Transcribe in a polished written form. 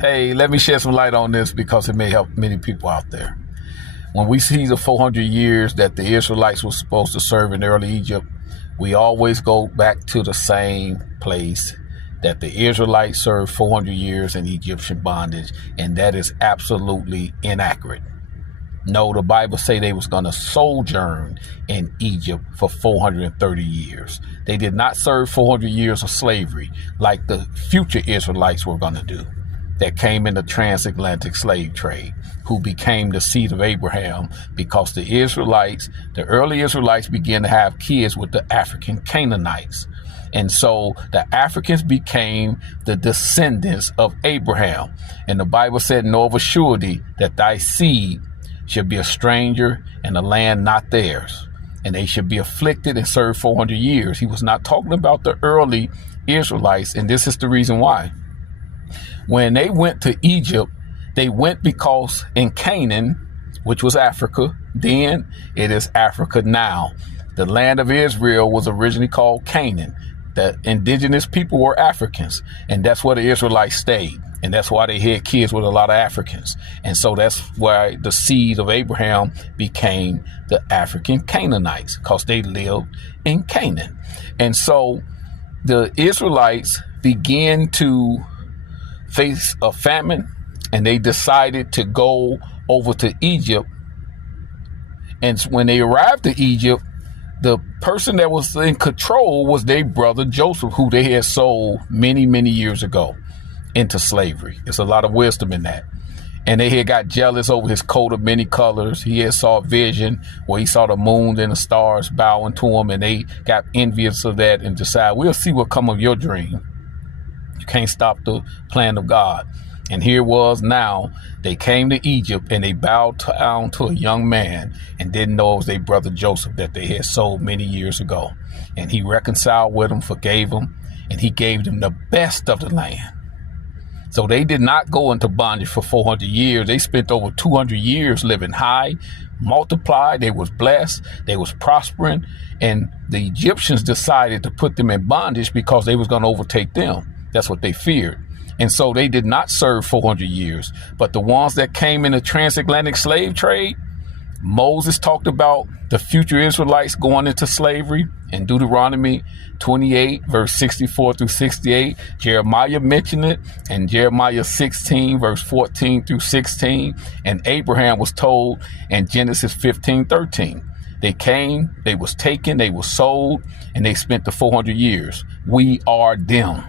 Hey, let me shed some light on this because it may help many people out there. When we see the 400 years that the Israelites were supposed to serve in early Egypt, we always go back to the same place, that the Israelites served 400 years in Egyptian bondage, and that is absolutely inaccurate. No, the Bible say they was going to sojourn in Egypt for 430 years. They did not serve 400 years of slavery like the future Israelites were going to do, that came in the transatlantic slave trade, who became the seed of Abraham, because the Israelites, the early Israelites, began to have kids with the African Canaanites. And so the Africans became the descendants of Abraham. And the Bible said, know of a surety that thy seed should be a stranger in a land not theirs, and they should be afflicted and serve 400 years. He was not talking about the early Israelites, and this is the reason why. When they went to Egypt, they went because in Canaan, which was Africa, then it is Africa now. The land of Israel was originally called Canaan. The indigenous people were Africans, and that's where the Israelites stayed. And that's why they had kids with a lot of Africans. And so that's why the seed of Abraham became the African Canaanites, because they lived in Canaan. And so the Israelites began to face a famine, and they decided to go over to Egypt. And when they arrived to Egypt, the person that was in control was their brother Joseph, who they had sold many, many years ago into slavery. There's a lot of wisdom in that. And they had got jealous over his coat of many colors. He had saw a vision where he saw the moon and the stars bowing to him, and they got envious of that and decided, we'll see what come of your dream. You can't stop the plan of God. And here was now, they came to Egypt and they bowed down to a young man and didn't know it was their brother Joseph that they had sold many years ago. And he reconciled with them, forgave them, and he gave them the best of the land. So they did not go into bondage for 400 years. They spent over 200 years living high, multiplied. They was blessed. They was prospering. And the Egyptians decided to put them in bondage because they was going to overtake them. That's what they feared. And so they did not serve 400 years. But the ones that came in the transatlantic slave trade, Moses talked about the future Israelites going into slavery in Deuteronomy 28, verse 64 through 68. Jeremiah mentioned it in Jeremiah 16, verse 14 through 16. And Abraham was told in Genesis 15, 13. They came, they was taken, they was sold, and they spent the 400 years. We are them.